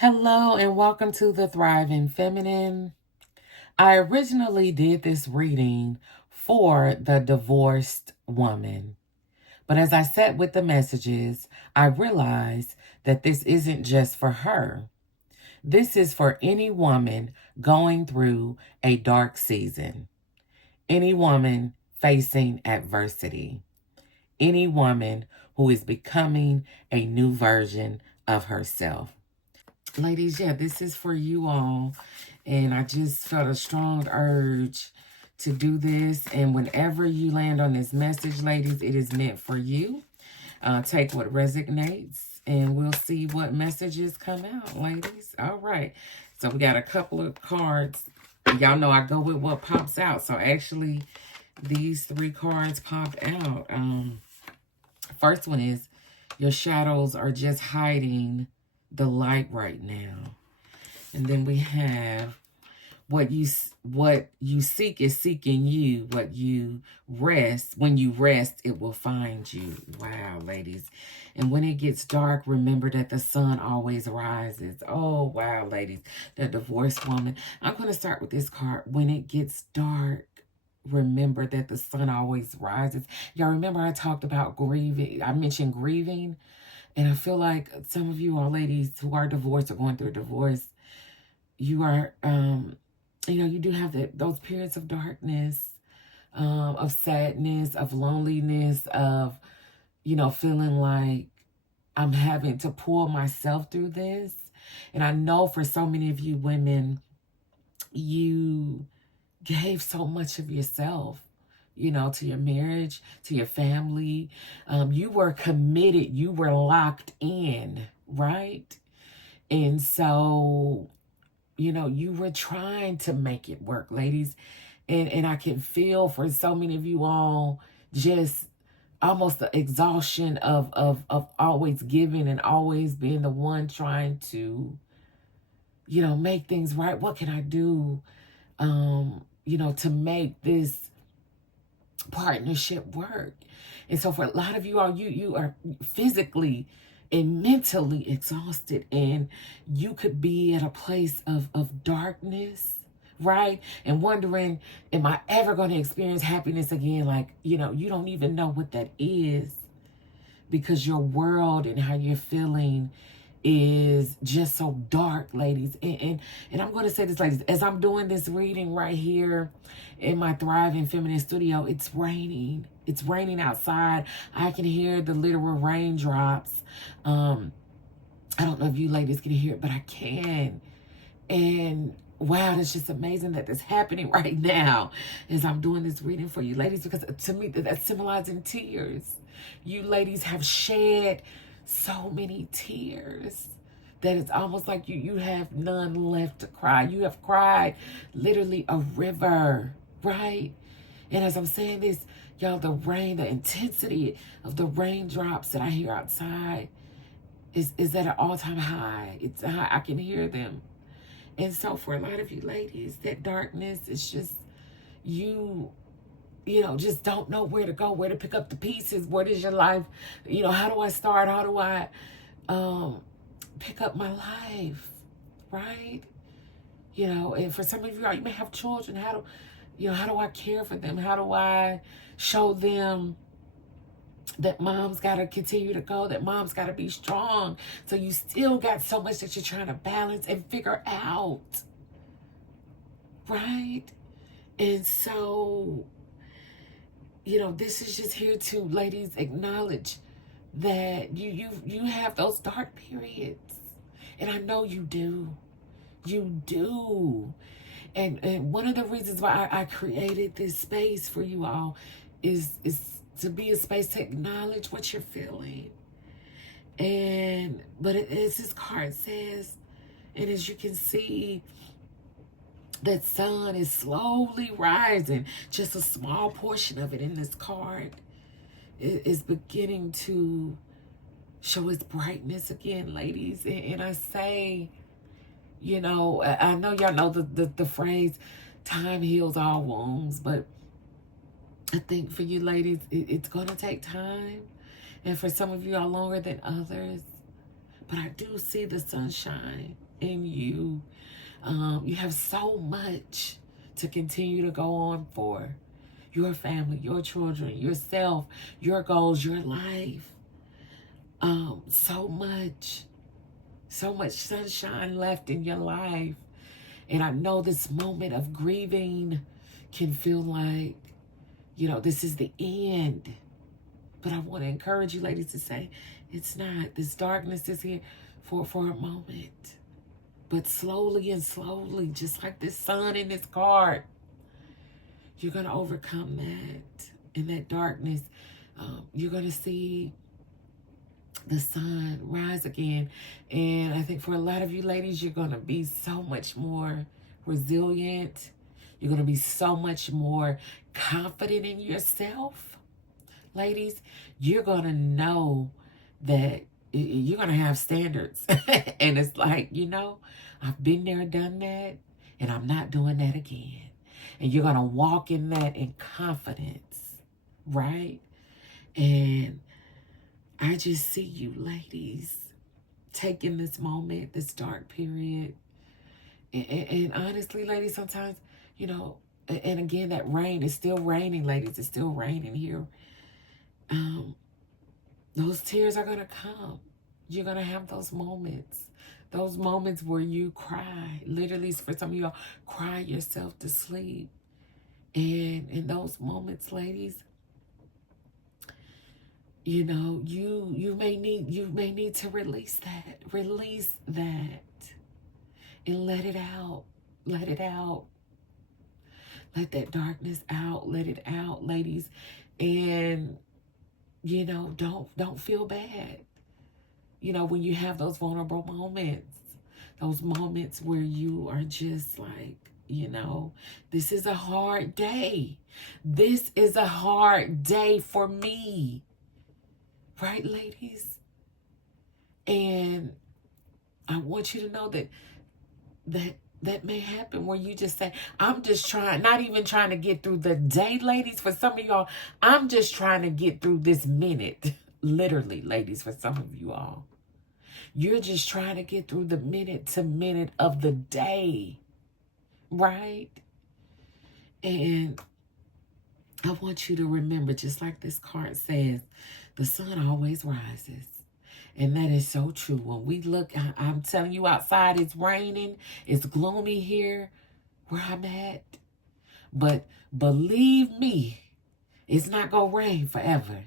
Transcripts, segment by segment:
Hello and welcome to the Thriving Feminine. I originally did this reading for the divorced woman, but as I sat with the messages, I realized that this isn't just for her. This is for any woman going through a dark season, any woman facing adversity, any woman who is becoming a new version of herself. Ladies, yeah, this is for you all. And I just felt a strong urge to do this. And whenever you land on this message, ladies, it is meant for you. Take what resonates and we'll see what messages come out, ladies. All right. So we got a couple of cards. Y'all know I go with what pops out. So actually, these three cards popped out. First one is your shadows are just hiding the light right now. And then we have what you seek is seeking you. What you rest, when you rest, it will find you. Wow, ladies. And when it gets dark, remember that the sun always rises. Oh, wow, ladies. The divorced woman. I'm going to start with this card. When it gets dark, remember that the sun always rises. Y'all remember I talked about grieving. I mentioned grieving. And I feel like some of you all ladies who are divorced or going through a divorce, you are, you do have those periods of darkness, of sadness, of loneliness, of, feeling like I'm having to pull myself through this. And I know for so many of you women, you gave so much of yourself, to your marriage, to your family. You were committed. You were locked in, right? And so, you were trying to make it work, ladies. And I can feel for so many of you all just almost the exhaustion of always giving and always being the one trying to, make things right. What can I do, to make this partnership work? And so for a lot of you all, you are physically and mentally exhausted, and you could be at a place of darkness, right? And wondering, am I ever going to experience happiness again? Like, you don't even know what that is, because your world and how you're feeling is just so dark, ladies. And I'm going to say this, ladies, as I'm doing this reading right here in my Thriving Feminine studio, it's raining. It's raining outside. I can hear the literal raindrops. I don't know if you ladies can hear it, but I can. And wow, it's just amazing that that's happening right now as I'm doing this reading for you, ladies, because to me, that's symbolizing tears. You ladies have shed so many tears that it's almost like you have none left to cry. You have cried literally a river, right? And as I'm saying this, y'all, the rain, the intensity of the raindrops that I hear outside is at an all-time high. It's high. I can hear them. And so for a lot of you ladies, that darkness is just you just don't know where to go, where to pick up the pieces. What is your life? How do I start? How do I pick up my life, right? And for some of you, you may have children. How do I care for them? How do I show them that mom's got to continue to go, that mom's got to be strong? So you still got so much that you're trying to balance and figure out, right? And so, this is just here to, ladies, acknowledge that you have those dark periods. And I know you do. You do. And one of the reasons why I created this space for you all is to be a space to acknowledge what you're feeling. But as this card says, and as you can see, that sun is slowly rising. Just a small portion of it in this card is beginning to show its brightness again, ladies. And I say, I know y'all know the phrase, time heals all wounds, but I think for you ladies, it's going to take time. And for some of you all longer than others. But I do see the sunshine. in you. You have so much to continue to go on for. Your family, your children, yourself, your goals, your life. So much sunshine left in your life. And I know this moment of grieving can feel like, this is the end. But I want to encourage you, ladies, to say, it's not. This darkness is here for a moment. But slowly and slowly, just like this sun in this card, you're going to overcome that. In that darkness, you're going to see the sun rise again. And I think for a lot of you ladies, you're going to be so much more resilient. You're going to be so much more confident in yourself. Ladies, you're going to know that you're going to have standards. And it's like, I've been there, done that, and I'm not doing that again. And you're going to walk in that in confidence, right? And I just see you ladies taking this moment, this dark period. And honestly, ladies, sometimes, and again, that rain is still raining, ladies. It's still raining here. Those tears are going to come. You're going to have those moments where you cry. Literally, for some of y'all, cry yourself to sleep. And in those moments, ladies, you may need to release that and let it out. Let that darkness out. Let it out, ladies. And don't feel bad. When you have those vulnerable moments, those moments where you are just like, this is a hard day. This is a hard day for me. Right, ladies? And I want you to know that may happen where you just say, I'm just trying, not even trying to get through the day, ladies. For some of y'all, I'm just trying to get through this minute. Literally, ladies, for some of you all. You're just trying to get through the minute to minute of the day. Right? And I want you to remember, just like this card says, the sun always rises. And that is so true. When we look, I'm telling you, outside it's raining. It's gloomy here where I'm at. But believe me, it's not going to rain forever.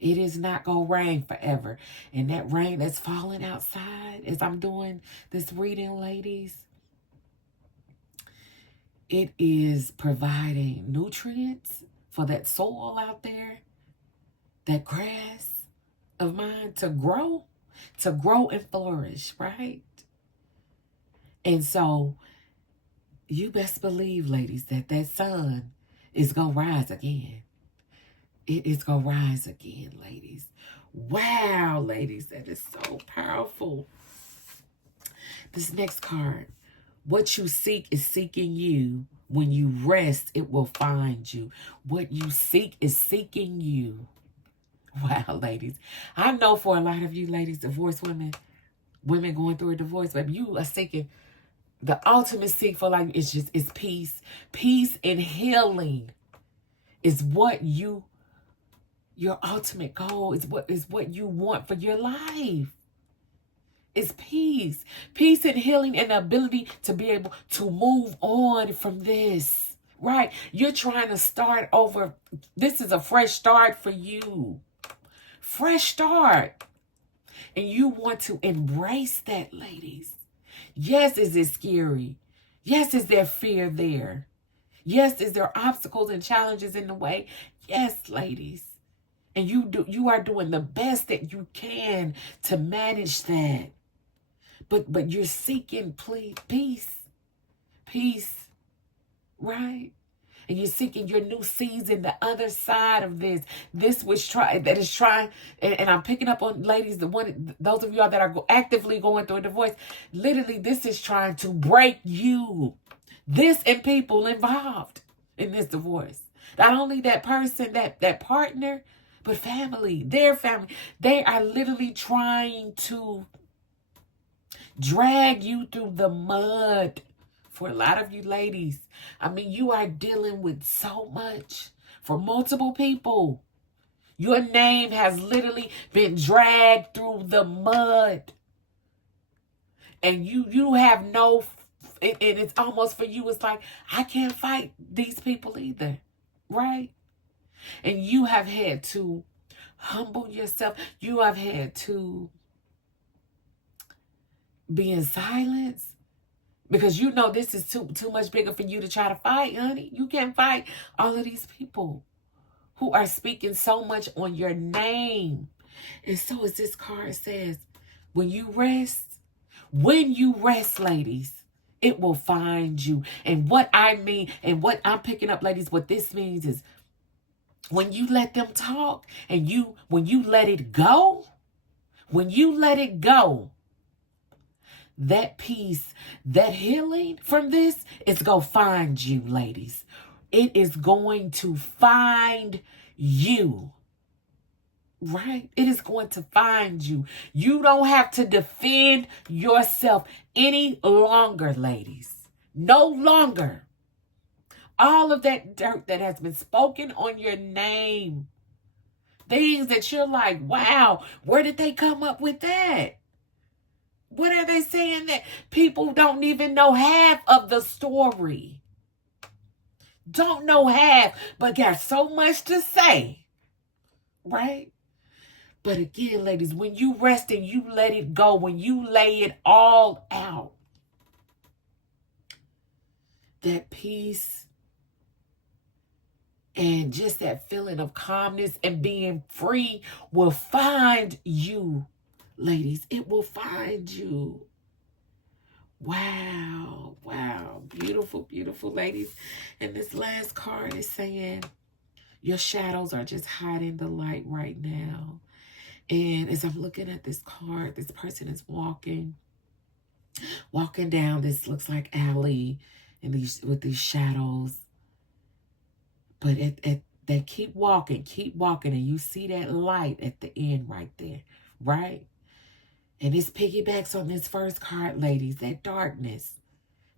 It is not going to rain forever. And that rain that's falling outside as I'm doing this reading, ladies, it is providing nutrients for that soil out there, that grass of mine to grow and flourish, right? And so you best believe, ladies, that sun is going to rise again. It is going to rise again, ladies. Wow, ladies, that is so powerful. This next card. What you seek is seeking you. When you rest, it will find you. What you seek is seeking you. Wow, ladies. I know for a lot of you ladies, divorced women going through a divorce, but you are seeking the ultimate seek for life is peace. Peace and healing is what your ultimate goal is what you want for your life. It's peace. Peace and healing and the ability to be able to move on from this. Right? You're trying to start over. This is a fresh start for you. Fresh start. And you want to embrace that, ladies. Yes, is it scary? Yes, is there fear there? Yes, is there obstacles and challenges in the way? Yes, ladies. And you are doing the best that you can to manage that. But you're seeking peace, right? And you're seeking your new season, the other side of this. And I'm picking up on ladies, those of y'all that are actively going through a divorce. Literally, this is trying to break you. This and people involved in this divorce. Not only that person, that partner, but family, their family. They are literally trying to drag you through the mud. For a lot of you ladies, I mean, you are dealing with so much. For multiple people, your name has literally been dragged through the mud. And you have no, and it's almost for you, it's like, I can't fight these people either, right? And you have had to humble yourself. You have had to be in silence. Because you know this is too much bigger for you to try to fight, honey. You can't fight all of these people who are speaking so much on your name. And so as this card says, when you rest, ladies, it will find you. And what I mean, and what I'm picking up, ladies, what this means is when you let them talk and when you let it go, that peace, that healing from this is going to find you, ladies. It is going to find you. Right? It is going to find you. You don't have to defend yourself any longer, ladies. No longer. All of that dirt that has been spoken on your name. Things that you're like, wow, where did they come up with that? What are they saying that people don't even know half of the story? Don't know half, but got so much to say. Right? But again, ladies, when you rest and you let it go, when you lay it all out, that peace and just that feeling of calmness and being free will find you. Ladies, it will find you. Wow, wow. Beautiful, beautiful, ladies. And this last card is saying, your shadows are just hiding the light right now. And as I'm looking at this card, this person is walking down this looks like alley and with these shadows. But they keep walking, and you see that light at the end right there, right? And this piggybacks on this first card, ladies, that darkness.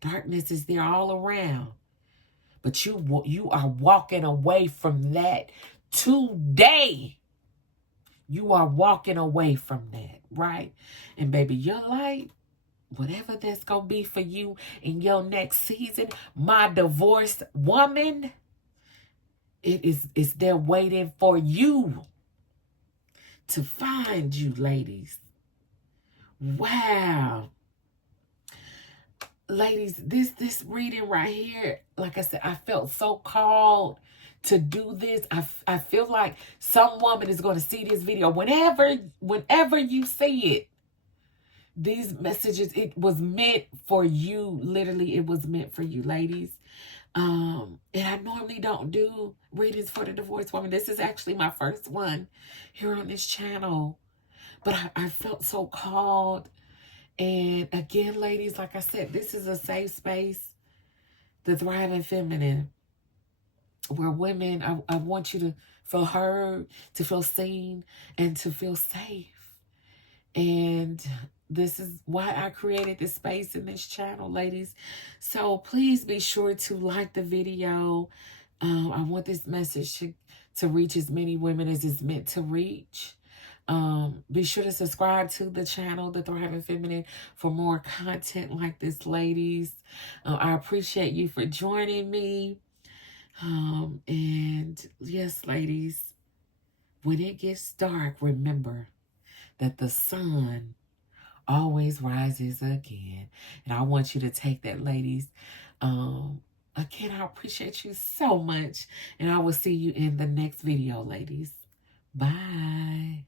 Darkness is there all around. But you are walking away from that today. You are walking away from that, right? And baby, your light, whatever that's going to be for you in your next season, my divorced woman, it's there waiting for you to find you, ladies. Wow. Ladies, this reading right here, like I said, I felt so called to do this. I feel like some woman is going to see this video. Whenever you see it, these messages, it was meant for you. Literally, it was meant for you, ladies. And I normally don't do readings for the divorced woman. This is actually my first one here on this channel. But I felt so called. And again, ladies, like I said, this is a safe space, the Thriving Feminine, where women, I want you to feel heard, to feel seen, and to feel safe. And this is why I created this space in this channel, ladies. So please be sure to like the video. I want this message to reach as many women as it's meant to reach. Be sure to subscribe to the channel, The Thriving Feminine, for more content like this, ladies. I appreciate you for joining me. And yes, ladies, when it gets dark, remember that the sun always rises again. And I want you to take that, ladies. Again, I appreciate you so much. And I will see you in the next video, ladies. Bye.